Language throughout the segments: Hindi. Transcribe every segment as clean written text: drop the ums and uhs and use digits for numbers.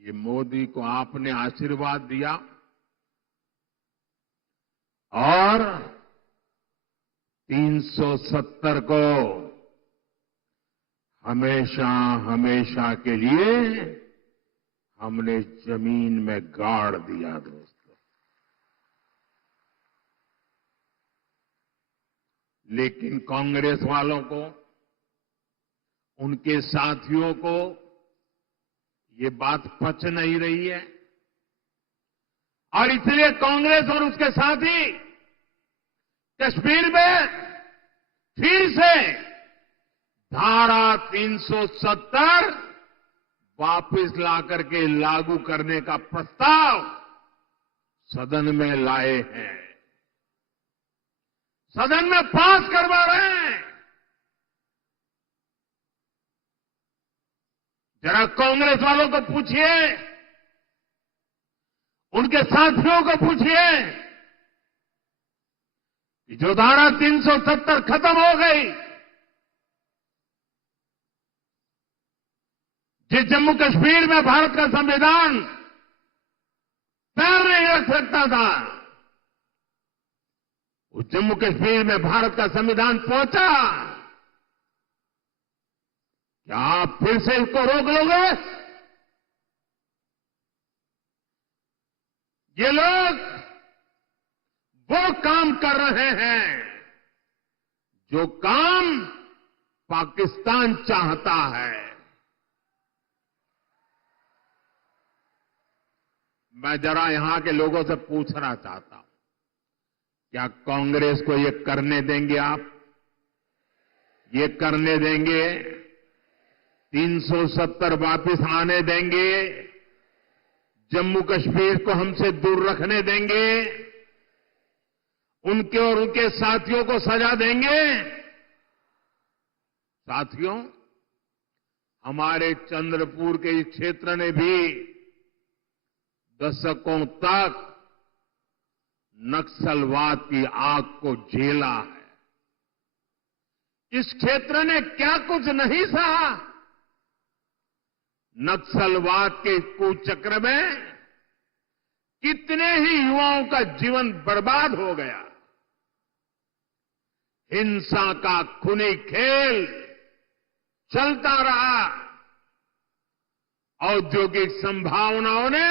ये मोदी को आपने आशीर्वाद दिया और 370 को हमेशा हमेशा के लिए हमने जमीन में गाड़ दिया दोस्तों। लेकिन कांग्रेस वालों को, उनके साथियों को ये बात पच नहीं रही है और इसलिए कांग्रेस और उसके साथी कश्मीर में फिर से धारा 370 वापस लाकर के लागू करने का प्रस्ताव सदन में लाए हैं, सदन में पास करवा रहे हैं। जरा कांग्रेस वालों को पूछिए, उनके साथियों को पूछिए कि जो धारा 370 खत्म हो गई, जिस जम्मू कश्मीर में भारत का संविधान पैर नहीं रख सकता था, उस जम्मू कश्मीर में भारत का संविधान पहुंचा। क्या आप फिर से इसको रोक लोगे? ये लोग वो काम कर रहे हैं जो काम पाकिस्तान चाहता है। मैं जरा यहां के लोगों से पूछना चाहता हूं, क्या कांग्रेस को ये करने देंगे आप? ये करने देंगे? 370 वापस आने देंगे? जम्मू कश्मीर को हमसे दूर रखने देंगे? उनके और उनके साथियों को सजा देंगे? साथियों, हमारे चंद्रपुर के इस क्षेत्र ने भी दशकों तक नक्सलवाद की आग को झेला है। इस क्षेत्र ने क्या कुछ नहीं सहा। नक्सलवाद के कुचक्र में कितने ही युवाओं का जीवन बर्बाद हो गया। हिंसा का खूनी खेल चलता रहा। औद्योगिक संभावनाओं ने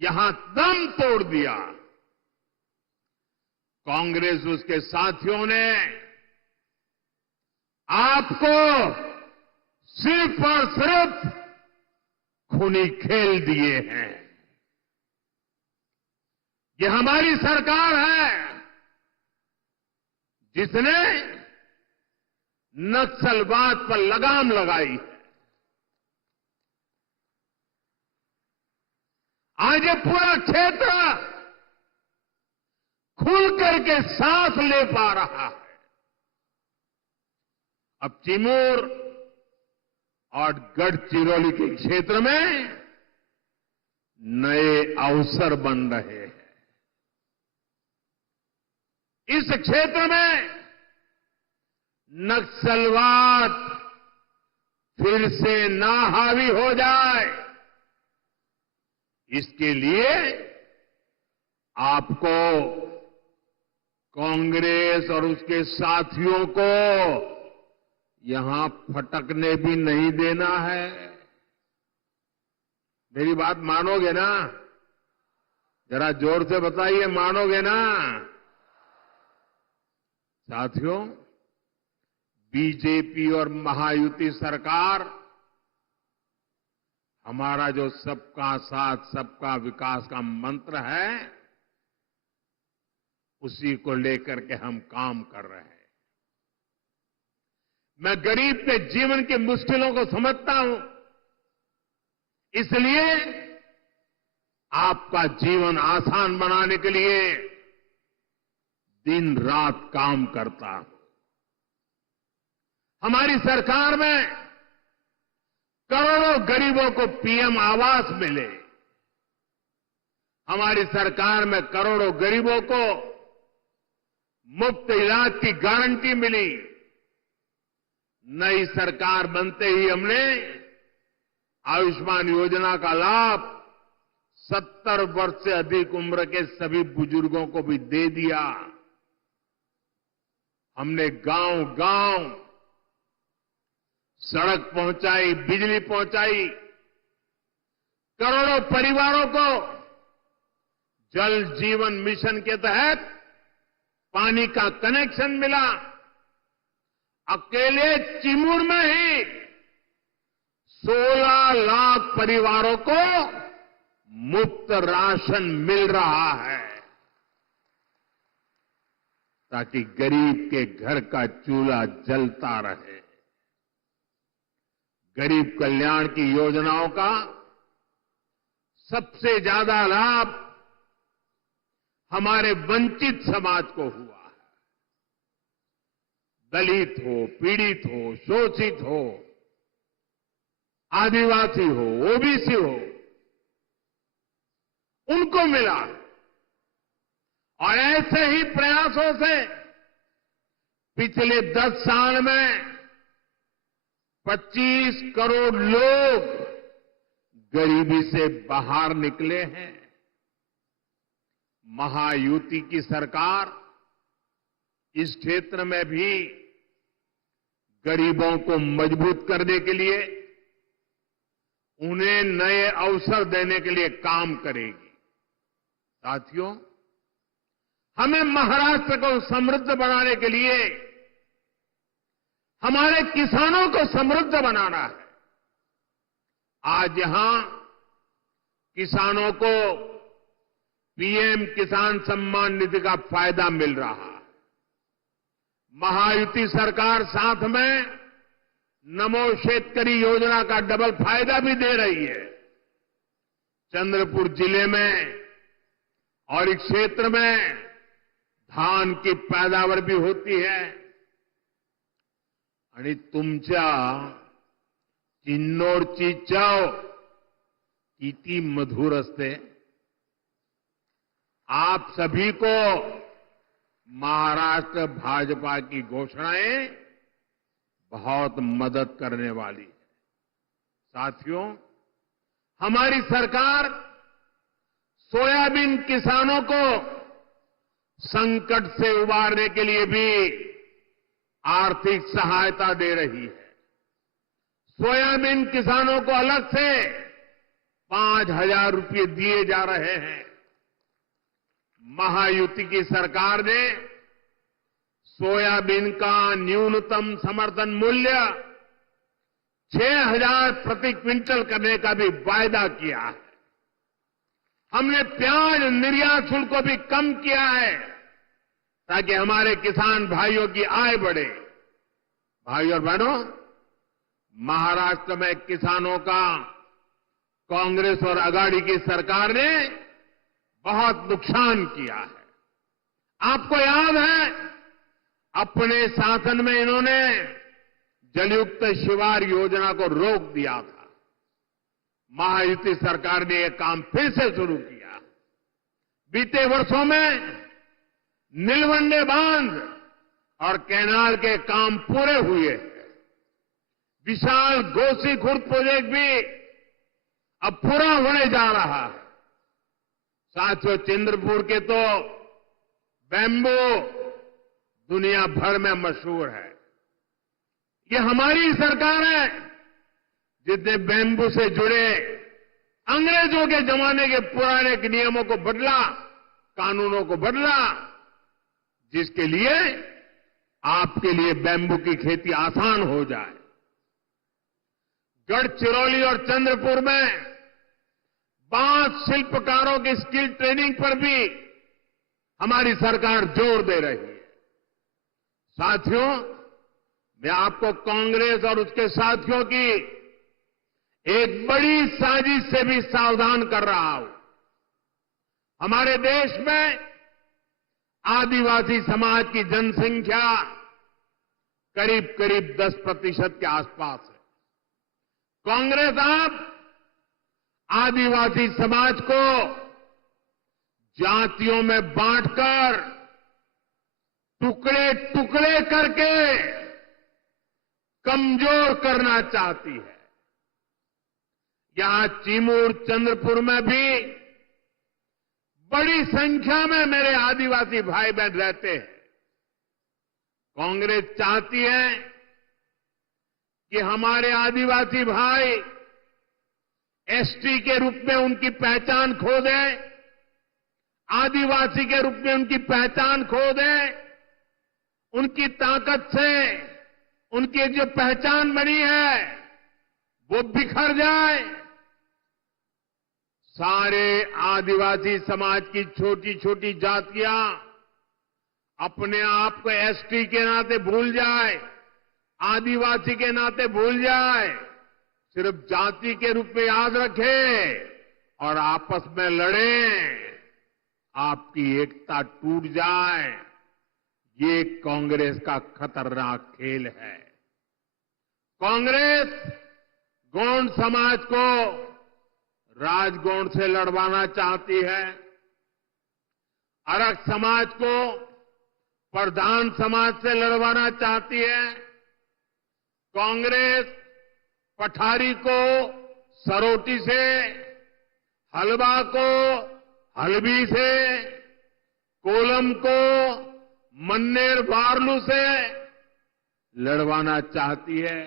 यहां दम तोड़ दिया। कांग्रेस उसके साथियों ने आपको सिर्फ और सिर्फ खूनी खेल दिए हैं। ये हमारी सरकार है जिसने नक्सलवाद पर लगाम लगाई है। आज ये पूरा क्षेत्र खुल करके सांस ले पा रहा है। अब चिमूर और गढ़चिरौली के क्षेत्र में नए अवसर बन रहे हैं। इस क्षेत्र में नक्सलवाद फिर से ना हावी हो जाए, इसके लिए आपको कांग्रेस और उसके साथियों को यहां फटकने भी नहीं देना है। मेरी बात मानोगे ना? जरा जोर से बताइए, मानोगे ना? साथियों, बीजेपी और महायुति सरकार हमारा जो सबका साथ सबका विकास का मंत्र है, उसी को लेकर के हम काम कर रहे हैं। मैं गरीब के जीवन की मुश्किलों को समझता हूं, इसलिए आपका जीवन आसान बनाने के लिए दिन रात काम करता हूं। हमारी सरकार में करोड़ों गरीबों को पीएम आवास मिले। हमारी सरकार में करोड़ों गरीबों को मुफ्त इलाज की गारंटी मिली। नई सरकार बनते ही हमने आयुष्मान योजना का लाभ 70 वर्ष से अधिक उम्र के सभी बुजुर्गों को भी दे दिया। हमने गांव-गांव सड़क पहुंचाई, बिजली पहुंचाई, करोड़ों परिवारों को जल जीवन मिशन के तहत पानी का कनेक्शन मिला। अकेले चिमूर में ही 16 लाख परिवारों को मुफ्त राशन मिल रहा है, ताकि गरीब के घर का चूल्हा जलता रहे। गरीब कल्याण की योजनाओं का सबसे ज्यादा लाभ हमारे वंचित समाज को हुआ है। दलित हो, पीड़ित हो, शोषित हो, आदिवासी हो, ओबीसी हो, उनको मिला। और ऐसे ही प्रयासों से पिछले 10 साल में 25 करोड़ लोग गरीबी से बाहर निकले हैं। महायुति की सरकार इस क्षेत्र में भी गरीबों को मजबूत करने के लिए, उन्हें नए अवसर देने के लिए काम करेगी। साथियों, हमें महाराष्ट्र को समृद्ध बनाने के लिए हमारे किसानों को समृद्ध बनाना है। आज यहां किसानों को पीएम किसान सम्मान निधि का फायदा मिल रहा है। महायुति सरकार साथ में नमो शेतकरी योजना का डबल फायदा भी दे रही है। चंद्रपुर जिले में और इस क्षेत्र में धान की पैदावार भी होती है। आणि तुमच्या किन्नौरची चव किती मधुर असते। आप सभी को महाराष्ट्र भाजपा की घोषणाएं बहुत मदद करने वाली है। साथियों, हमारी सरकार सोयाबीन किसानों को संकट से उबारने के लिए भी आर्थिक सहायता दे रही है। सोयाबीन किसानों को अलग से 5,000 रुपये दिए जा रहे हैं। महायुति की सरकार ने सोयाबीन का न्यूनतम समर्थन मूल्य 6,000 प्रति क्विंटल करने का भी वायदा किया है। हमने प्याज निर्यात शुल्क को भी कम किया है, ताकि हमारे किसान भाइयों की आय बढ़े। भाइयों और बहनों, महाराष्ट्र में किसानों का कांग्रेस और अघाड़ी की सरकार ने बहुत नुकसान किया है। आपको याद है, अपने शासन में इन्होंने जलयुक्त शिवार योजना को रोक दिया था। महायुति सरकार ने यह काम फिर से शुरू किया। बीते वर्षों में नीलवंडे बांध और कैनाल के काम पूरे हुए हैं। विशाल गोसीखुर्द प्रोजेक्ट भी अब पूरा होने जा रहा है। साथियों, चंद्रपुर के तो बैम्बू दुनिया भर में मशहूर है। ये हमारी सरकार है जिसने बैम्बू से जुड़े अंग्रेजों के जमाने के पुराने नियमों को बदला, कानूनों को बदला, जिसके लिए आपके लिए बैम्बू की खेती आसान हो जाए। गढ़चिरौली और चंद्रपुर में बांस शिल्पकारों की स्किल ट्रेनिंग पर भी हमारी सरकार जोर दे रही है। साथियों, मैं आपको कांग्रेस और उसके साथियों की एक बड़ी साजिश से भी सावधान कर रहा हूं। हमारे देश में आदिवासी समाज की जनसंख्या करीब करीब 10% के आसपास है। कांग्रेस अब आदिवासी समाज को जातियों में बांटकर, टुकड़े टुकड़े करके कमजोर करना चाहती है। यहां चिमूर चंद्रपुर में भी बड़ी संख्या में मेरे आदिवासी भाई बहन रहते हैं। कांग्रेस चाहती है कि हमारे आदिवासी भाई एसटी के रूप में उनकी पहचान खो दें, आदिवासी के रूप में उनकी पहचान खो दें, उनकी ताकत से उनकी जो पहचान बनी है वो बिखर जाए। सारे आदिवासी समाज की छोटी छोटी जातियां अपने आप को एसटी के नाते भूल जाए, आदिवासी के नाते भूल जाए, सिर्फ जाति के रूप में याद रखें और आपस में लड़ें, आपकी एकता टूट जाए। ये कांग्रेस का खतरनाक खेल है। कांग्रेस गोंड समाज को राजगोंड से लड़वाना चाहती है, अरग समाज को प्रधान समाज से लड़वाना चाहती है, कांग्रेस पठारी को सरोटी से, हलवा को हलबी से, कोलम को मन्नेर वार्लू से लड़वाना चाहती है।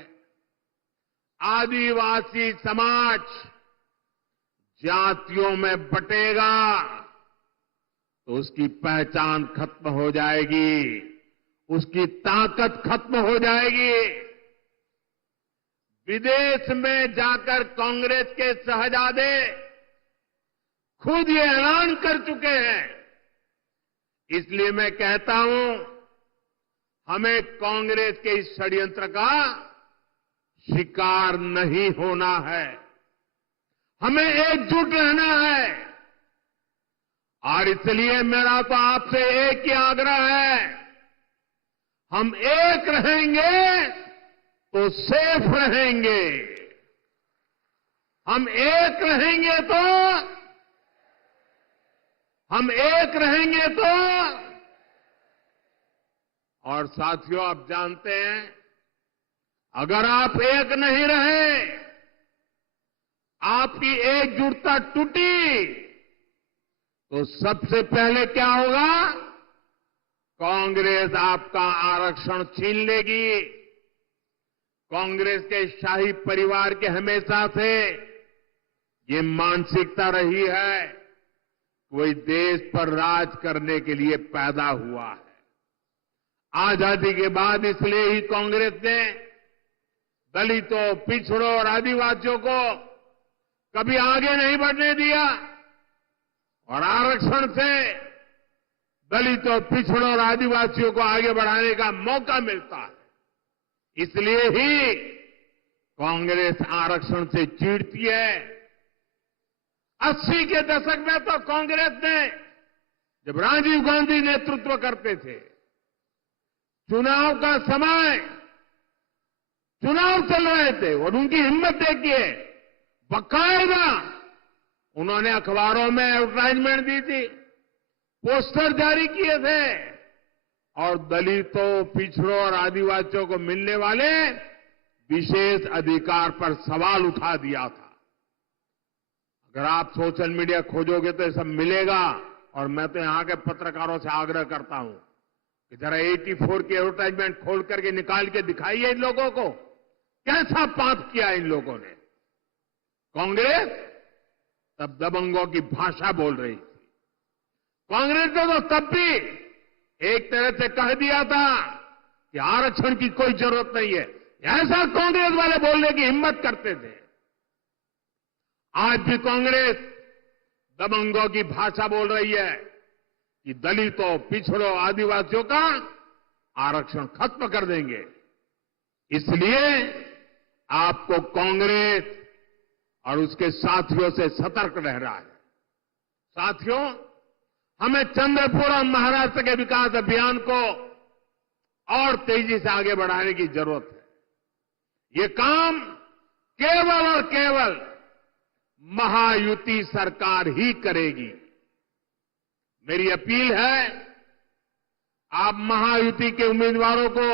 आदिवासी समाज जातियों में बटेगा तो उसकी पहचान खत्म हो जाएगी, उसकी ताकत खत्म हो जाएगी। विदेश में जाकर कांग्रेस के शहजादे खुद ये ऐलान कर चुके हैं। इसलिए मैं कहता हूं, हमें कांग्रेस के इस षड्यंत्र का शिकार नहीं होना है, हमें एकजुट रहना है। और इसलिए मेरा तो आपसे एक ही आग्रह है, हम एक रहेंगे तो सेफ रहेंगे, हम एक रहेंगे तो और साथियों, आप जानते हैं, अगर आप एक नहीं रहे, आपकी एकजुटता टूटी, तो सबसे पहले क्या होगा? कांग्रेस आपका आरक्षण छीन लेगी। कांग्रेस के शाही परिवार के हमेशा से ये मानसिकता रही है, कोई देश पर राज करने के लिए पैदा हुआ है। आजादी के बाद इसलिए ही कांग्रेस ने दलितों, पिछड़ों और आदिवासियों को कभी आगे नहीं बढ़ने दिया और आरक्षण से दलितों, पिछड़ों और आदिवासियों को आगे बढ़ाने का मौका मिलता है। इसलिए ही कांग्रेस आरक्षण से चिढ़ती है। 80 के दशक में तो कांग्रेस ने, जब राजीव गांधी नेतृत्व करते थे, चुनाव का समय, चुनाव चल रहे थे और उनकी हिम्मत देखिए, बाकायदा उन्होंने अखबारों में एडवर्टाइजमेंट दी थी, पोस्टर जारी किए थे और दलितों, पिछड़ों और आदिवासियों को मिलने वाले विशेष अधिकार पर सवाल उठा दिया था। अगर आप सोशल मीडिया खोजोगे तो ये सब मिलेगा। और मैं तो यहां के पत्रकारों से आग्रह करता हूं कि जरा 84 की एडवर्टाइजमेंट खोल करके निकाल के दिखाइए इन लोगों को, कैसा पाप किया इन लोगों ने। कांग्रेस तब दबंगों की भाषा बोल रही थी। कांग्रेस ने तो तब भी एक तरह से कह दिया था कि आरक्षण की कोई जरूरत नहीं है। ऐसा कांग्रेस वाले बोलने की हिम्मत करते थे। आज भी कांग्रेस दबंगों की भाषा बोल रही है कि दलितों, पिछड़ों, आदिवासियों का आरक्षण खत्म कर देंगे। इसलिए आपको कांग्रेस और उसके साथियों से सतर्क रहना है। साथियों, हमें चंद्रपुर और महाराष्ट्र के विकास अभियान को और तेजी से आगे बढ़ाने की जरूरत है। ये काम केवल और केवल महायुति सरकार ही करेगी। मेरी अपील है, आप महायुति के उम्मीदवारों को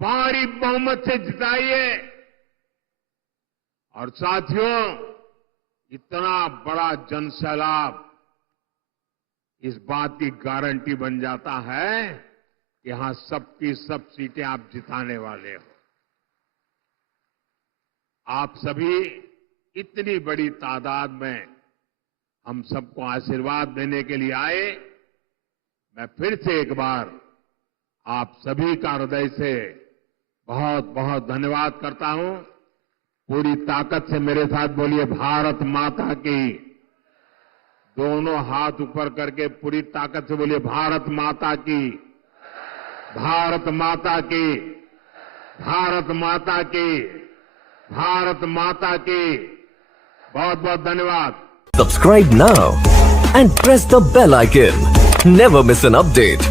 भारी बहुमत से जिताइए और साथियों, इतना बड़ा जनसैलाब इस बात की गारंटी बन जाता है कि यहां सबकी सब सीटें आप जिताने वाले हो। आप सभी इतनी बड़ी तादाद में हम सबको आशीर्वाद देने के लिए आए। मैं फिर से एक बार आप सभी का हृदय से बहुत बहुत धन्यवाद करता हूं। पूरी ताकत से मेरे साथ बोलिए, भारत माता की। दोनों हाथ ऊपर करके पूरी ताकत से बोलिए, भारत माता की, भारत माता की, भारत माता की, भारत माता की। बहुत बहुत धन्यवाद। Subscribe now and press the bell icon. Never miss an update.